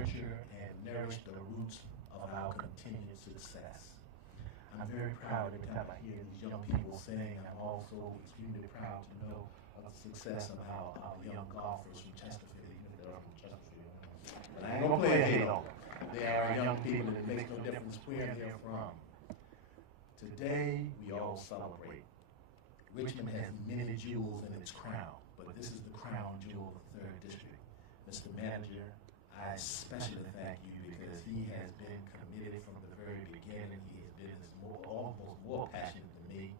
nurture and nourish the roots of our continued success. I'm very proud every time I hear these young people sing. I'm also extremely proud to know of the success of our young golfers from Chesterfield, even though I'm from Chesterfield. But I ain't gonna play a hate on them. They are young people, and it makes no difference where they're from. Today, we all celebrate. Richmond has many jewels in its crown, but this is the crown jewel of the 3rd District. Mr. Manager, I especially thank you because he has been committed from the very beginning. He has been almost more passionate than me.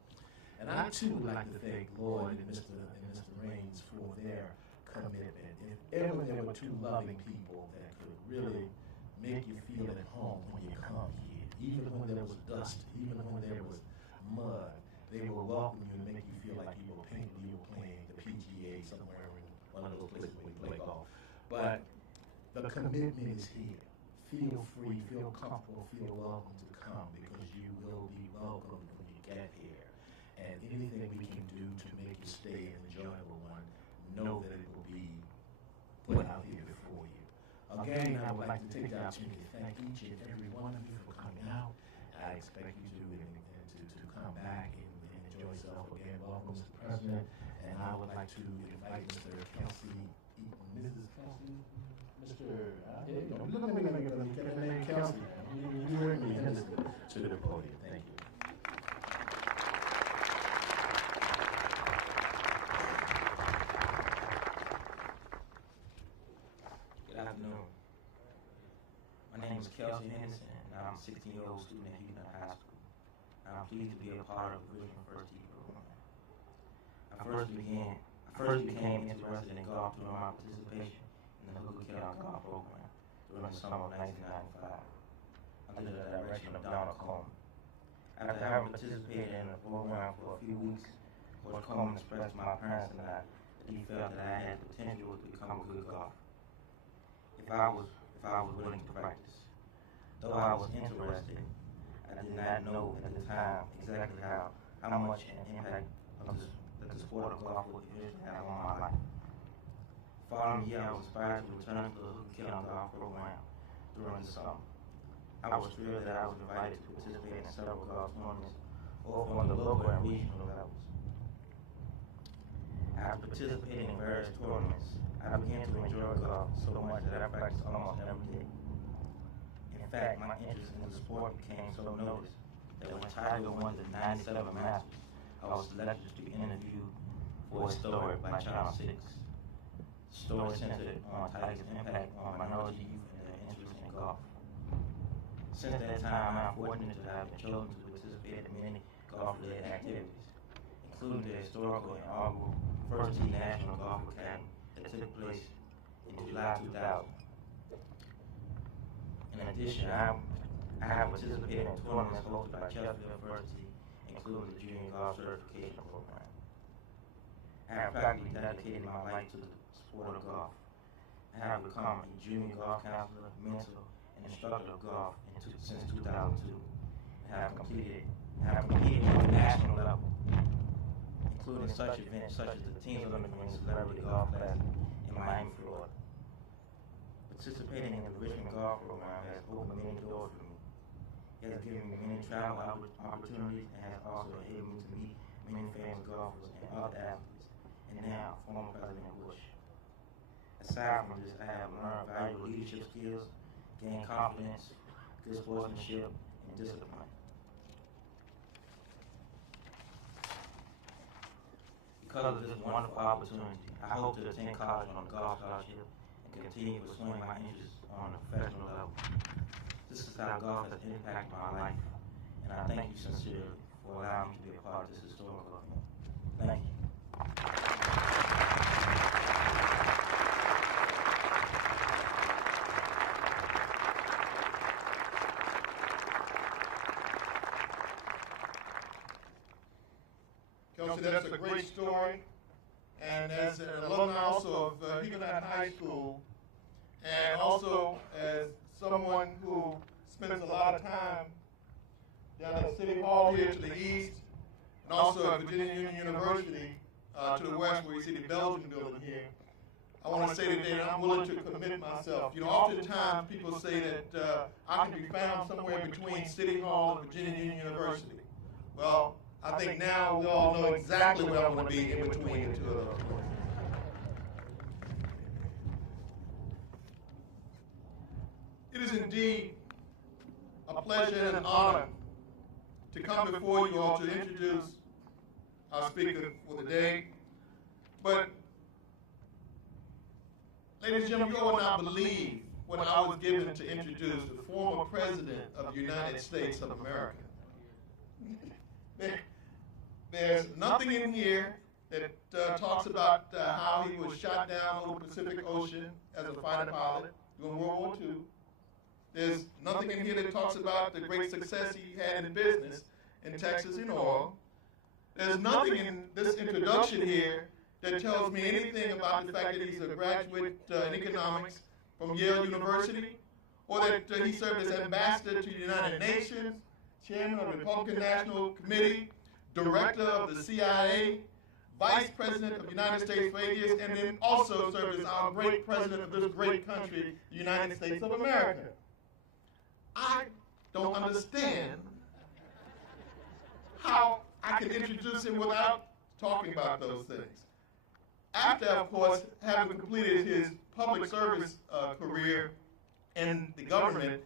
And I too would like to thank Lloyd and Mr. Raines for their commitment. If ever there were two loving people that could really make you feel at home when you come here, even when there was dust, even when there was mud, they will welcome you and make you feel like you were playing the PGA somewhere in one of those places where you play golf. But the commitment is here. Feel free, feel comfortable, feel welcome to come because you will be welcomed when you get here. And anything we can do to make your stay an enjoyable one, know that it will be put out here before you. Again, I would like to take the opportunity to thank each and every one of you for coming out. I expect you to come back and enjoy yourself again. Welcome, Mr. President. And I would like to invite Mr. Kelsey Eaton, Mrs. Kelsey, Mr. Look at me like you're going to get the name Kelsey. You heard me, to the podium. Thank you. Good afternoon. My name is Kelsey Henderson, and I'm a 16-year-old student at Houston High School. I'm pleased to be a part of the Richmond First Tee program. I first became interested in golf during my participation in the Hooker County Golf Program during the summer of 1995, under the direction of Donald Coleman. After having participated in the program for a few weeks, Coach Coleman expressed to my parents and I that he felt that I had the potential to become a good golfer if I was willing to practice. Though I was interested, I did not know at the time exactly how much an impact that the sport of golf would eventually have on my life. The following year, I was inspired to return to the Hooker County Golf Program during the summer. I was thrilled that I was invited to participate in several golf tournaments, both on the local and regional levels. After participating in various tournaments, I began to enjoy golf so much that I practiced almost every day. In fact, my interest in the sport became so noticed that when Tiger won the '97 Masters, I was selected to be interviewed for a story by Channel 6. The story centered on Tiger's impact on minority youth and their interest in golf. Since that time, I'm fortunate to have been chosen to participate in many golf-related activities, including the historical and inaugural First Tee National Golf Academy that took place in July 2000. In addition, I have participated in tournaments hosted by Chesterfield First Tee, including the Junior Golf Certification Program. I have practically dedicated my life to the sport of golf. I have become a junior golf counselor, mentor, and instructor of golf since 2002. I have competed at the national level, including such events such as the Teens Olympic and Celebrity Golf Classic in Miami, Florida. Participating in the Richmond Golf Program has opened many doors for me. It has given me many travel opportunities and has also enabled me to meet many famous golfers and other athletes, and now former President Bush. Aside from this, I have learned valuable leadership skills, gained confidence, good sportsmanship, and discipline. Because of this wonderful opportunity, I hope to attend college on a golf scholarship and continue pursuing my interests on a professional level. This is how golf has impacted my life, and I thank you sincerely for allowing me to be a part of this historical event. Thank you. Kelsey, that's a great story. And as an alumni also of Huguenot High School, and also as someone who spends a lot of time down at City Hall here to the east, and also at Virginia Union University to the west, where you see the Belgian building here, I want to say today that I'm willing to commit myself. You know, oftentimes people say that I can be found somewhere between City Hall and Virginia Union University. Well, I think now we all know exactly where I want to be in between the two of those places. It is indeed a pleasure and an honor to come before you all to introduce our speaker for the day. But, ladies and gentlemen, you all will not believe when I was given to introduce the former President of the United States of America. There's nothing in here that talks about how he was shot down over the Pacific Ocean as a fighter pilot during World War II. There's nothing in here that talks about the great success he had in business in Texas in oil. There's nothing in this introduction here that tells me anything about the fact that he's a graduate in economics from Yale University, or that he served as ambassador to the United Nations, chairman of the Republican National Committee, director of the CIA, vice president of the United States for 8 years, and then also served as our great president of this great country, the United States of America. I don't understand how I can introduce him without talking about those things. After, of course, having completed his public service career in the government,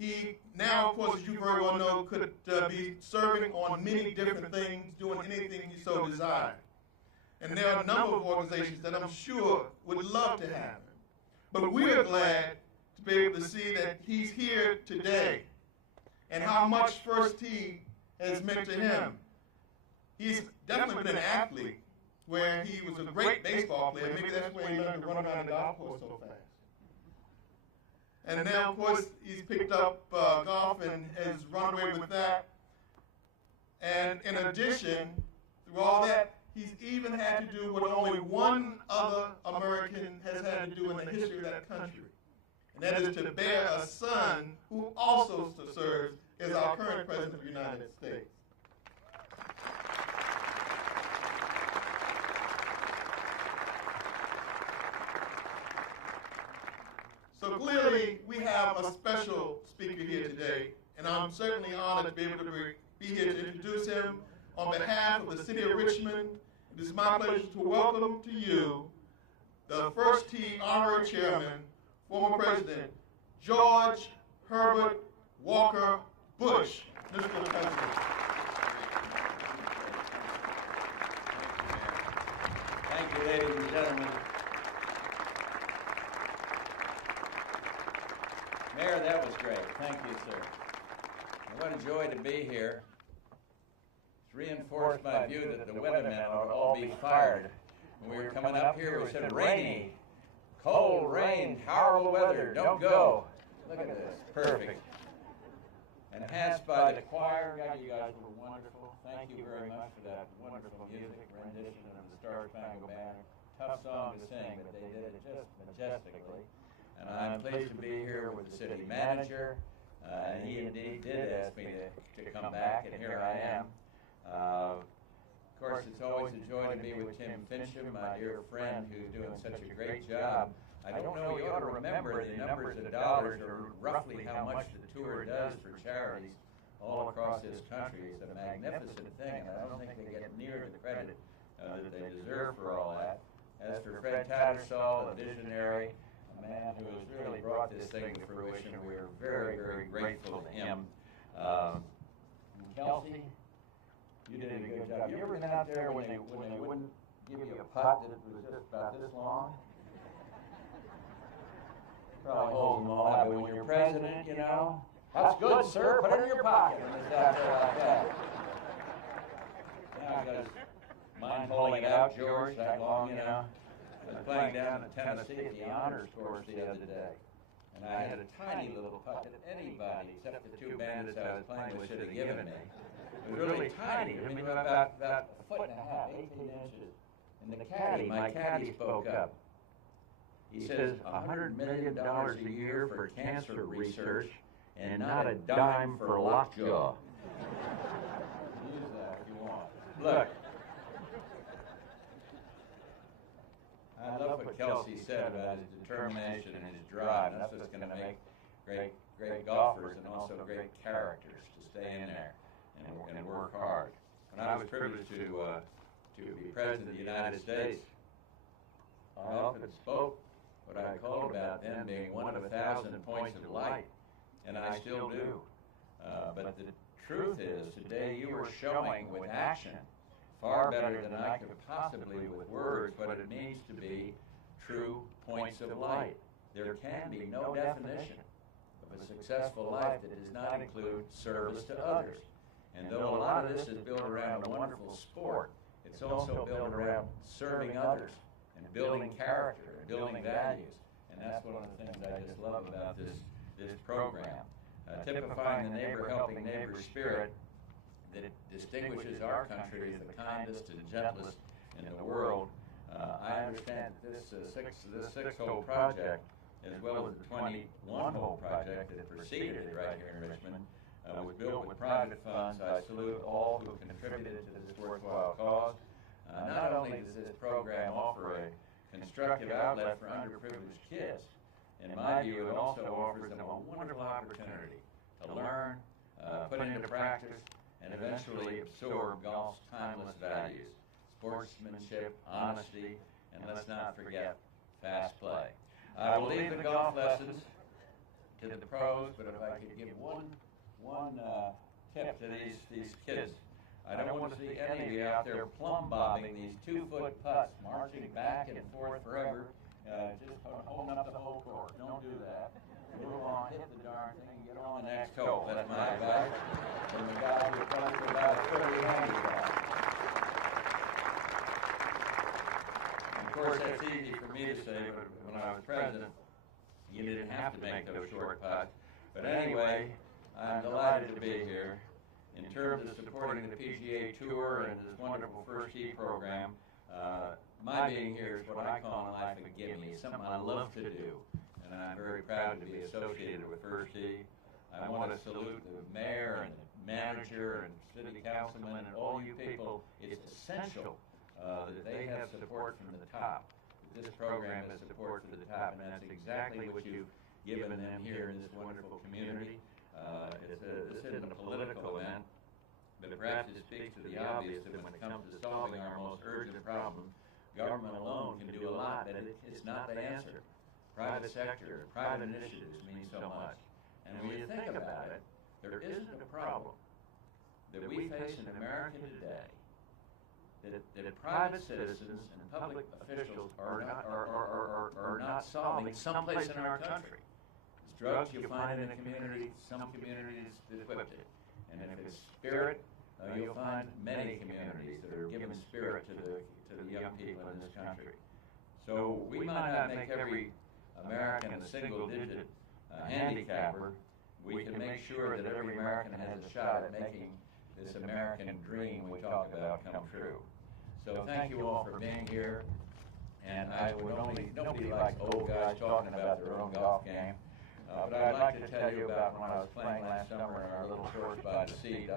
he now, of course, as you very well know, could be serving on many different things, doing anything he so desired. And there are a number of organizations that I'm sure would love to have him. But we're glad to be able to see that he's here today and how much First Tee has meant to him. He's definitely been an athlete where he was a great baseball player. Maybe that's where he learned to run around the golf course so fast. And now, of course, he's picked up golf and has run away with that. And in addition, through all that, he's even had to do what only one other American has had to do in the history of that country. And that is to bear a son who also serves as our current President of the United States. So clearly, we have a special speaker here today, and I'm certainly honored to be able to be here to introduce him. On behalf of the city of Richmond, it is my pleasure to welcome to you the First Tee Honorary Chairman, former President George Herbert Walker Bush. Mr. President. Thank you, ladies and gentlemen. Mayor, that was great. Thank you, sir. And what a joy to be here. It's reinforced my view that the weathermen ought to all be fired. When we were coming up here, we said rainy, cold, rain, horrible weather, don't go. Look at this, perfect. Enhanced by the choir. God, you guys were wonderful. Thank you very much for that wonderful music rendition of the Star Spangled Banner. Tough song to sing, but they did it just majestically. And I'm pleased to be here with the city manager. And he indeed did ask me to come back, and here I am. Of course, it's always a joy to be with Tim Fincham, my dear friend, who's doing such a great job. I don't know, you ought to remember the numbers of dollars or roughly how much the tour does for charities all across this country. It's a magnificent thing, and I don't think they get near the credit that they deserve for all that. As for Fred Tattersall, a visionary, a man who has really brought this thing to fruition, we are very, very grateful to him. Kelsey, you did a good job. You ever been out there when they wouldn't give you a putt that was just about this long? Probably holding them all out, but when you're president, you know, that's good, sir, put it in your pocket. And it's out there like that. Now I've got his mind holding it out, George, that long, you know. I was playing down in Tennessee at the honors course the other day. And I had a tiny little putt that anybody, except the two bandits I was playing with, should have given me. It was really tiny, I mean, about a foot and a half, 18 inches. And the caddy, my caddy spoke up. He says $100 million a year for cancer research and not a dime for lockjaw. Use that if you want. Look, I love what Kelsey said about his determination and his drive. And that's what's going to make great golfers and also great characters to stay in there and work hard. When I was privileged to be President of the United States, I often spoke what I called about them being one of 1,000 points of light, and I still do. But the truth is, today you are showing with action far better than I could possibly with words what it means to be true points of light. There can be no definition of a successful life that does not include service to others. And though a lot of this is built around a wonderful sport, it's also built around serving others and building character and building values. And that's one of the things I just love about this program. Typifying the neighbor-helping neighbor spirit that distinguishes our country as the kindest and gentlest in the world. I understand that this six-hole project, as well as the 21-hole project that preceded it right here in Richmond, was built with private funds. I salute all who contributed to this worthwhile cause. Not only does this program offer a constructive outlet for underprivileged kids, in my view, it also offers them a wonderful opportunity to learn, put into practice, and eventually absorb golf's timeless values: sportsmanship, honesty, and let's not forget fast play. I will leave the golf lessons to the pros, but if I could give one tip to these kids, I don't want to see any of you out there plumb bobbing these 2-foot putts, marching back and forth forever, just holding up the whole course. Don't do that. Move on, hit the darn thing, and get on the next hole. That's my advice. From the guy who comes to about 30 handicap. Of course, that's easy for me to say, but when I was president, you didn't have to make those short putts. But anyway, I'm delighted to be here. In terms of supporting the PGA Tour and this wonderful First Tee program, my being here is what I call in life a gimme. It's something I love to do, and I'm very proud to be associated with First Tee. I want to salute the mayor and the manager and city councilman and all you people. It's essential that they have support from the top. This program has support from the top, and that's exactly what you've given them here in this wonderful community. This isn't a political event, but perhaps it speaks to the obvious that when it comes to solving our most urgent problems, government alone can do a lot, but it's not the answer. Private sector, private initiatives mean so much. And when you think about it, there isn't a problem that we face in America today that private citizens and public officials are not solving someplace in our country. It's drugs you'll find in a community, some communities that equipped it. And if it's spirit, you'll find many communities that are giving spirit to the young people in this country. So we might not make every American a single-digit handicapper. We can make sure that every American has a shot at making this American dream we talk about come true. So thank you all for being here. And nobody likes old guys talking about their own golf game. But I'd like to tell you about when I was playing last summer in our little course by the sea,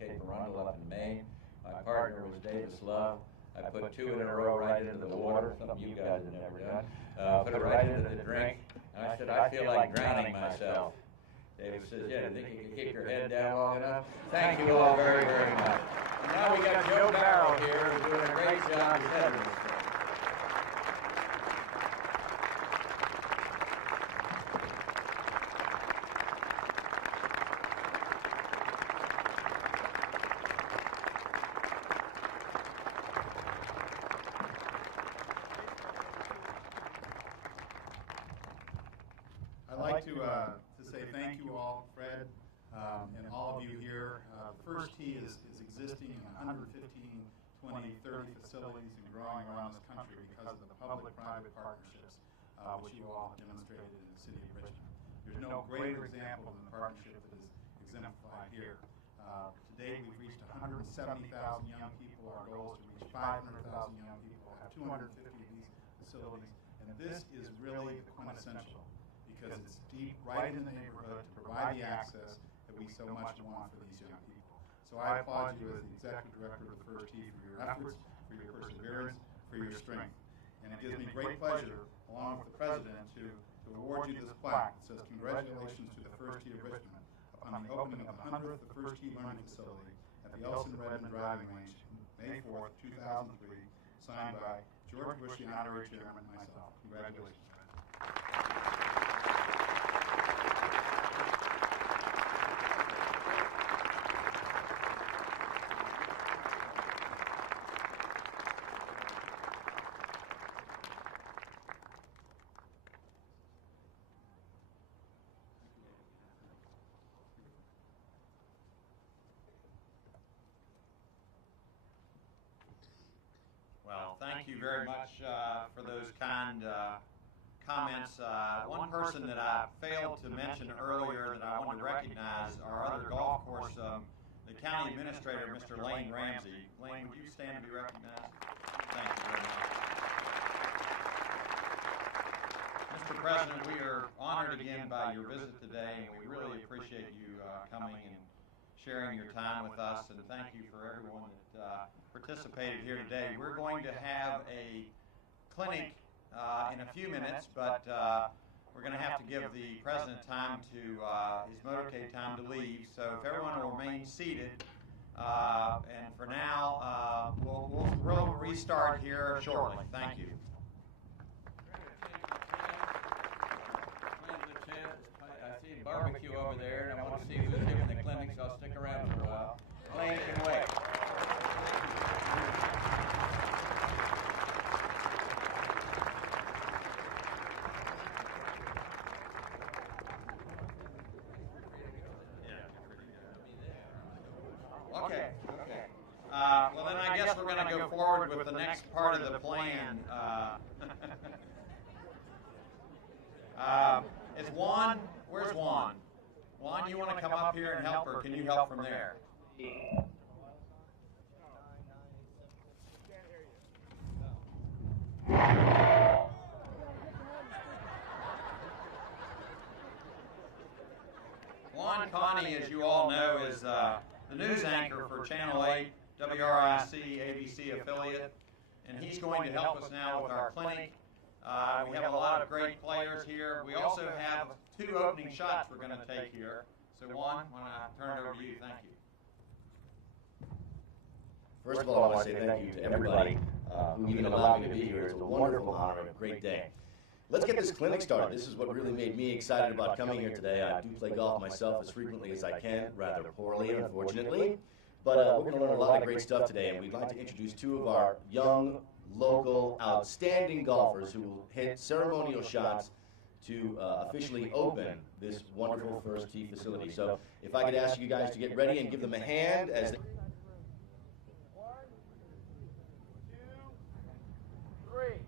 Cape Arundel up in Maine. My partner was Davis Love. I put 2 in a row right into the water, something you guys have never done. Put it right into the drink, and I said, I feel like drowning myself. Davis says, yeah, do you think you can keep your head down long enough? Thank you all very, very much. And now we got Joe Barrow here who's doing a great job of heading this thing. I'd like to say thank you all, Fred, and all of you here. The First Tee is existing in 115, 20, 30 facilities and growing around this country because of the public-private partnerships which you all have demonstrated in the city of Richmond. There's no greater example than the partnership that is exemplified here. To date, we've reached 170,000 young people. Our goal is to reach 500,000 young people, have 250 of these facilities, and this is really the quintessential, because it's deep right in the neighborhood to provide the access that we so much want for these young people. So I applaud you as the executive director of the First Tee for your efforts, for your perseverance, for your strength. And it gives me great pleasure, along with the President, to award you this plaque. It says, "Congratulations to the First Tee of Richmond upon the opening of the 100th First Tee Learning Facility at the Elson Redmond Driving Range, May 4th, 2003, signed by George Bush, the Honorary Chairman, and myself." Congratulations. Well, thank you very much for those kind comments. One person that I failed to mention earlier that I wanted to recognize, our other golf course, the county administrator, Mr. Lane Ramsey. Lane, would you stand to be recognized? Thank you very much. Mr. President, we are honored again by your visit today, and we really appreciate you coming and sharing your time with us, and thank you for everyone that participated here today. We're going to have a clinic in a few minutes, but we're going to have to give the President time to his motorcade time to leave, so if everyone will remain seated, and for now, we'll restart here shortly. Thank you. I see a barbecue over there, and I want to see who's giving the clinic, so I'll stick around for a while. Lane can wait. Okay. Well, then I guess we're going to go forward with the next part of the plan. Is Juan? Where's Juan? Juan, you want to come up here and help, or can you help from there? Juan Connie, as you all know, is the news anchor for Channel 8, WRIC, ABC affiliate, and he's going to help us now with our clinic. We have a lot of great players here. We also have 2 opening shots we're going to take here. So Juan, I want to turn it over to you. Thank you. First of all, I want to say thank you to everybody who even allowed me to be here. It's a wonderful honor and a great day. Let's get this clinic started. This is what really made me excited about coming here today. I do play golf myself as frequently as I can, rather poorly, unfortunately. But we're going to learn a lot of great stuff today, and we'd like to introduce 2 of our young, local, outstanding golfers who will hit ceremonial shots to officially open this wonderful First Tee facility. So if I could ask you guys to get ready and give them a hand as they... 1, 2, 3.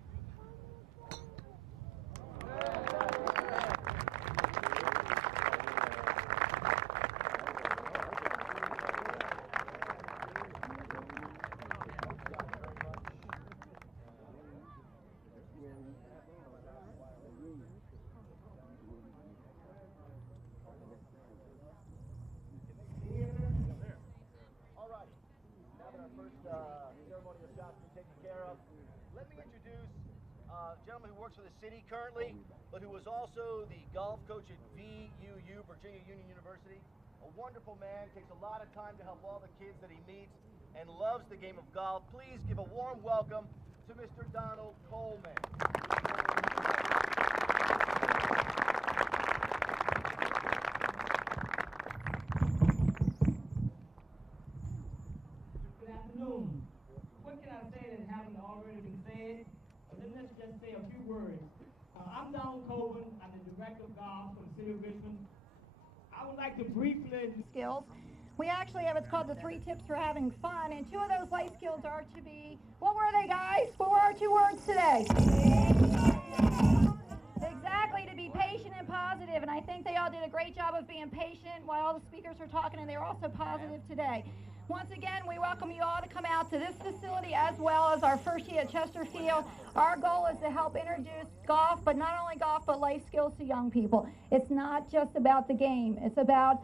Ceremonial shots been taken care of. Let me introduce a gentleman who works for the city currently, but who was also the golf coach at VUU, Virginia Union University. A wonderful man, takes a lot of time to help all the kids that he meets, and loves the game of golf. Please give a warm welcome to Mr. Donald Coleman. Good afternoon. What can I say that hasn't already been said? Let's just say a few words. I'm Donald Coleman. I'm the Director of Golf for the City of Richmond. I would like to briefly... Skills. We actually have what's called the 3 tips for having fun, and 2 of those life skills are to be... What were they, guys? What were our 2 words today? Exactly, to be patient and positive, and I think they all did a great job of being patient while all the speakers were talking, and they were also positive today. Once again, we welcome you all to come out to this facility as well as our First Tee at Chesterfield. Our goal is to help introduce golf, but not only golf, but life skills to young people. It's not just about the game. It's about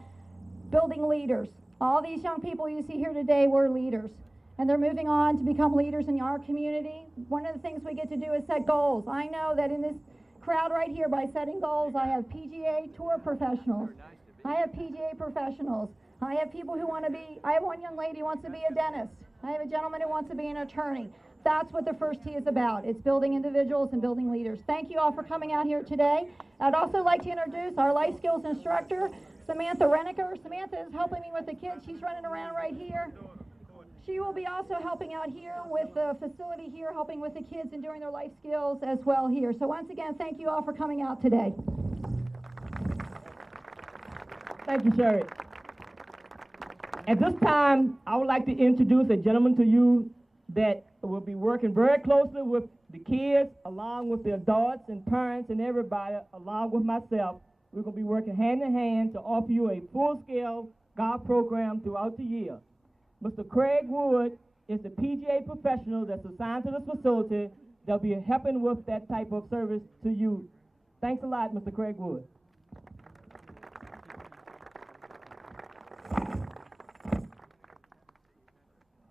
building leaders. All these young people you see here today were leaders. and they're moving on to become leaders in our community. One of the things we get to do is set goals. I know that in this crowd right here, by setting goals, I have PGA Tour professionals. I have PGA professionals. I have people who want to be, I have one young lady who wants to be a dentist. I have a gentleman who wants to be an attorney. That's what the first T is about. It's building individuals and building leaders. Thank you all for coming out here today. I'd also like to introduce our life skills instructor, Samantha Reniker. Samantha is helping me with the kids. She's running around right here. She will be also helping out here with the facility here, helping with the kids and doing their life skills as well here. So once again, thank you all for coming out today. Thank you, Sherry. At this time, I would like to introduce a gentleman to you that will be working very closely with the kids, along with the adults and parents and everybody, along with myself. We're going to be working hand in hand to offer you a full-scale golf program throughout the year. Mr. Craig Wood is the PGA professional that's assigned to this facility that'll be helping with that type of service to you. Thanks a lot, Mr. Craig Wood.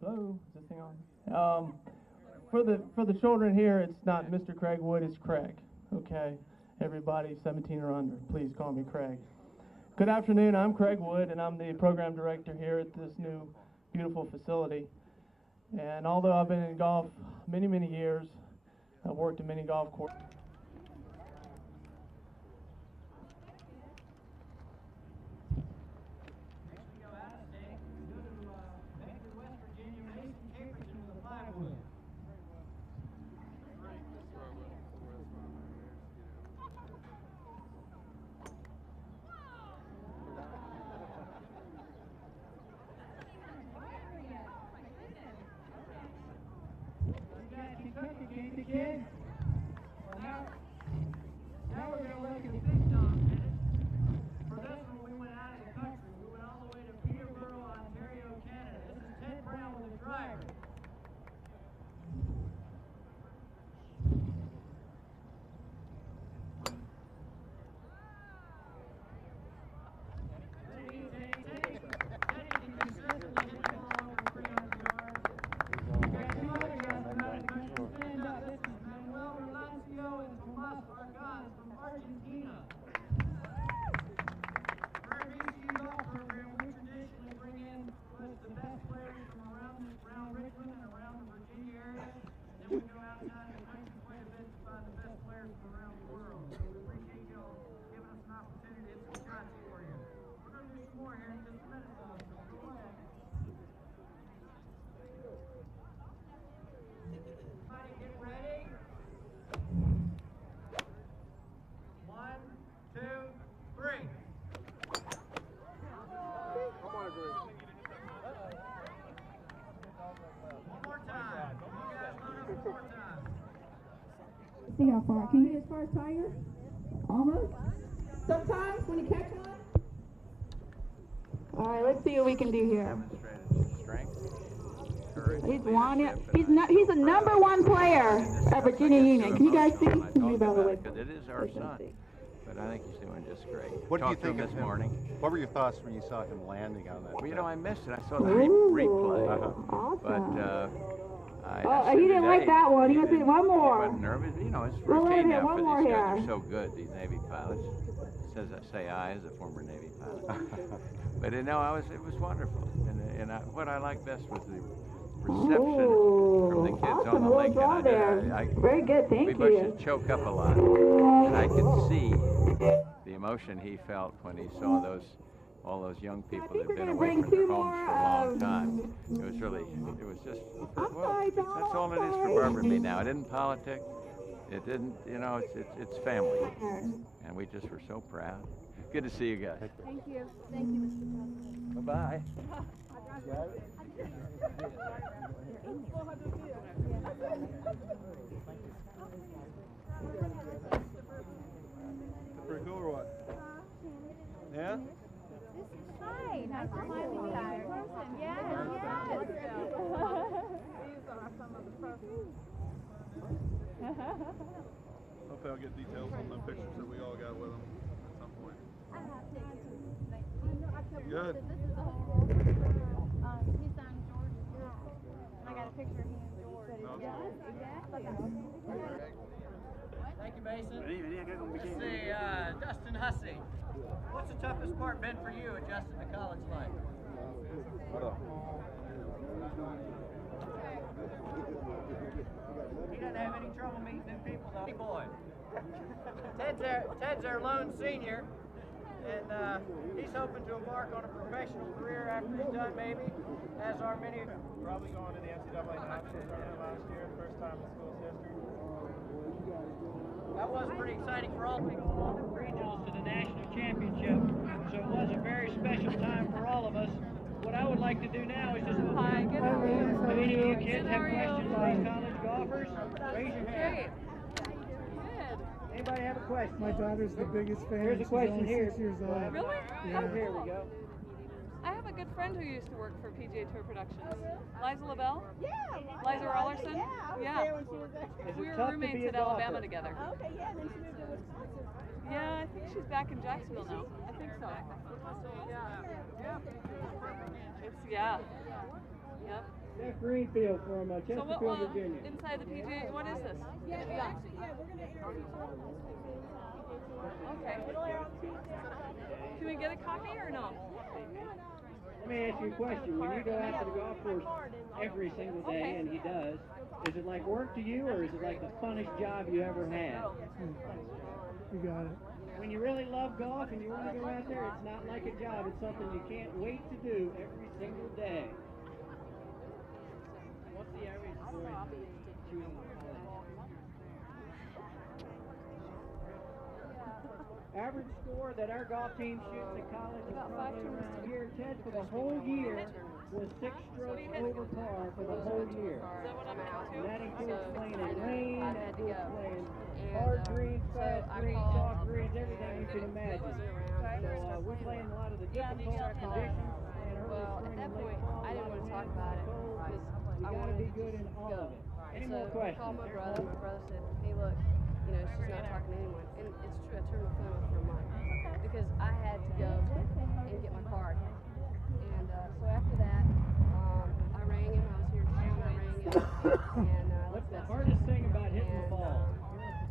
Hello, is this thing on? For the children here, it's not Mr. Craig Wood, it's Craig. Okay, everybody 17 or under, please call me Craig. Good afternoon, I'm Craig Wood, and I'm the program director here at this new beautiful facility. And although I've been in golf many, many years, I've worked in many golf courses. Now we're going to look at big dog minutes. For this one, we went out of the country. We went all the way to Peterborough, Ontario, Canada. This is Ted Brown with the driver. Argentina. For our BCU golf program, we traditionally bring in the best players from around Richmond and around the Virginia area. Then we go outside the country quite a bit to find the best players from around the world. So we appreciate y'all giving us an opportunity to hit some shots for you. We're going to do some more here in just a minute, though, so go ahead. Everybody get ready. 1, 2, 3. One more time. You guys load up one more time. See how far. Can you get as far as Tiger? Almost. Sometimes when you catch one. All right, let's see what we can do here. He's won it. He's a number 1 player at Virginia Union. Can you guys see? Because it is our son. But I think he's doing just great. What do you think of this him morning? What were your thoughts when you saw him landing on that? Well, you know, I missed it. I saw the replay. Awesome. But he didn't like that one. He was in one more. He wasn't nervous. You know, it's Well, routine now one for more these here. guys. They're so good, these Navy pilots. Say I as a former Navy pilot. But you know, it was wonderful. And what I liked best was the reception from the kids on the lake. Very good, thank you. We used to choke up a lot. And I could see the emotion he felt when he saw all those young people that had been away from their homes for a long time. It was just, well, that's all it is for Barbara and me now. It isn't politics. It didn't, you know, it's family. And we just were so proud. Good to see you guys. Thank you. Thank you, Mr. President. Bye-bye. Pretty cool or what? Yeah? Hi, nice to meet you in person. Yes, yes. These are some of the photos. Hopefully I'll get details on the pictures that we all got with him at some point. Good. This is the whole world. He's on George's. that picture he and George. Yes, exactly. Thank you, Mason. Let's see, Dustin Hussey. What's the toughest part been for you adjusting to college life? He doesn't have any trouble meeting new people, though. Hey, boy. Ted's our lone senior, and he's hoping to embark on a professional career after he's done, maybe, as are many. Probably going to the NCAA National Tournament last year, first time in school's history. That was pretty exciting for all regionals to the national championship, so it was a very special time for all of us. What I would like to do now is just Hi, good. How are you? If any of you kids have questions for these college golfers, raise your hand. Good. Anybody have a question? My daughter's the biggest fan. Here's a question here. 6 years old. Really? Yeah. Here we go. I have a good friend who used to work for PGA Tour Productions. Liza LaBelle? Yeah. Liza Rollerson? Yeah, I was there when she was there. We were tough to roommates be a at Alabama golfer? together. Okay, yeah, then she moved to Wisconsin. Yeah, I think she's back in Jacksonville now. I think so. Yeah. Yep. Jeff Greenfield from So Chesterfield, what Virginia. inside the PGA? What is this? Yeah, we're actually, we're going to interview her this week. Okay. Can we get a copy or no? Let me ask you a question. When you go out to the golf course every single day, and he does, is it like work to you, or is it like the funnest job you ever had? You got it. When you really love golf and you want to go out there, it's not like a job. It's something you can't wait to do every single day. What's the average score in choosing college? Average score that our golf team shoots at college is probably around here. Ted, for the whole year, was 6 strokes over par for the whole year. And that includes playing in rain, that includes playing hard greens, fast greens, soft greens, everything you can imagine. So we're playing a lot of the difficult conditions. Well, at that point, I didn't want to talk about it because You got to be good in all of it. Any more so I questions? called my brother. My brother said, hey, look, you know, she's not talking to anyone. And it's true, I turned my phone off for a month because I had to go and get my card. And so after that, I rang him. I was here in town. I rang him. And what's the hardest thing about hitting the ball?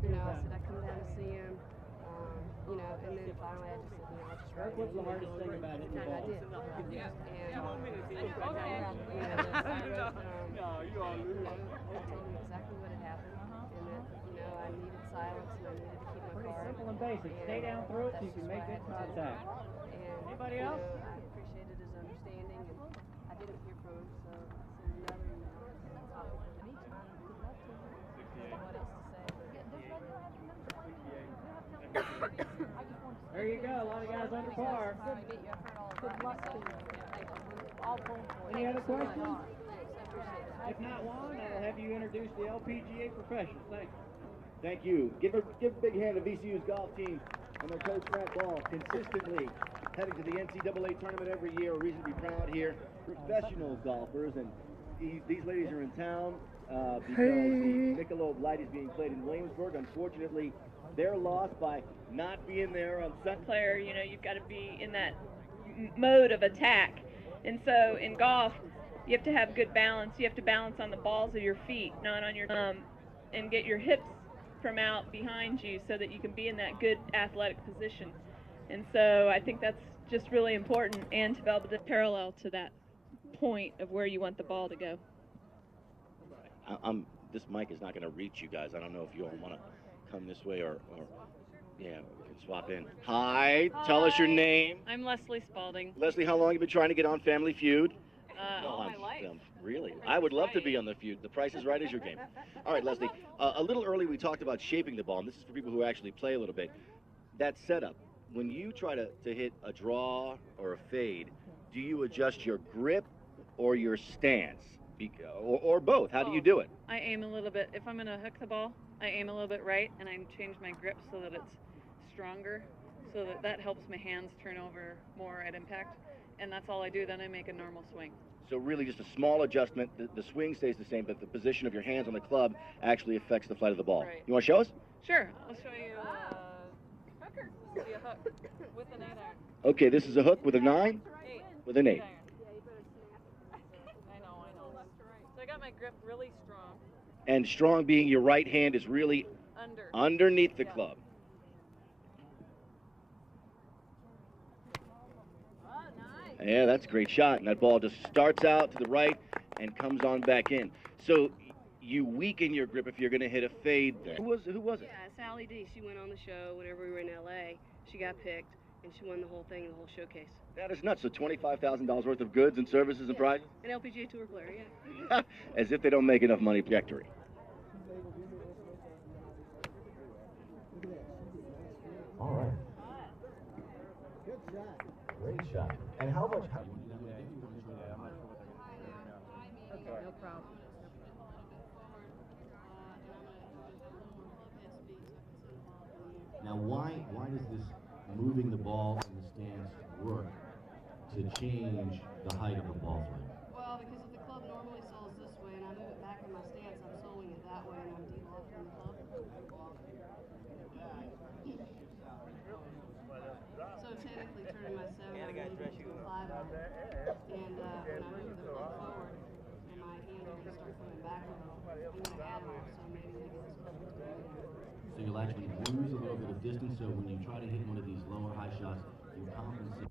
You know, I said I'd come down to see him. You know, and then finally I just said, you know, I'll just write What's the hardest thing about hitting the ball? I did. And okay. I told him exactly what had happened, and that, you know, I needed silence and I needed to keep my Pretty card. simple and basic. Stay down through it so you can make good contact. And Anybody you else? know, I appreciated his understanding, and I didn't hear from him, so I sent another email. What else to say? There you go. A lot of guys under par. Good luck to you. Any other questions? If not one, I'll have you introduce the LPGA professionals. Thanks. Thank you. Give a big hand to VCU's golf team and their coach Matt Ball, consistently heading to the NCAA tournament every year. A reason to be proud here. Professional golfers, and these ladies are in town because the Michelob Light is being played in Williamsburg. Unfortunately, they're lost by not being there on Sunday. Player, you know, you've got to be in that mode of attack, and so in golf, you have to have good balance. You have to balance on the balls of your feet, not on your and get your hips from out behind you so that you can be in that good athletic position. And so I think that's just really important, and to be able to parallel to that point of where you want the ball to go. This mic is not going to reach you guys. I don't know if you all want to come this way or yeah, we can swap in. Hi, tell us your name. I'm Leslie Spalding. Leslie, how long have you been trying to get on Family Feud? All my life. Really? I would love to be on the Feud. The Price is Right is your game. All right, Leslie, a little early we talked about shaping the ball, and this is for people who actually play a little bit. That setup, when you try to hit a draw or a fade, do you adjust your grip or your stance? Or both? How do you do it? I aim a little bit. If I'm going to hook the ball, I aim a little bit right, and I change my grip so that it's stronger, so that helps my hands turn over more at impact. And that's all I do. Then I make a normal swing. So really just a small adjustment. The swing stays the same, but the position of your hands on the club actually affects the flight of the ball. Right. You want to show us? Sure. I'll show you hooker. This will be a hook with an 8-iron. Okay, this is a hook with a 9? 8. With an 8. I know. So I got my grip and strong being your right hand is really underneath the club. Yeah, that's a great shot, and that ball just starts out to the right and comes on back in. So you weaken your grip if you're going to hit a fade there. Who was it? Yeah, Sally D. She went on the show whenever we were in L.A. She got picked, and she won the whole thing, the whole showcase. That is nuts. So $25,000 worth of goods and services and prizes? An LPGA Tour player, yeah. As if they don't make enough money trajectory. All right. Good shot. Great shot. And how much? No problem. Now, why does this moving the ball in the stance work to change the height of the ball flight? Well, because if the club normally soles this way and I move it back in my stance, I'm soling it that way and I'm de-lofting the club. So technically turning my 7 and maybe to a 5 on it. And when I move the club forward and my hands are going to start coming back a little, I'm going to add off, so maybe they get this club to So you'll actually lose a little bit of distance, so when you try to hit one of these lower high shots, you compensate.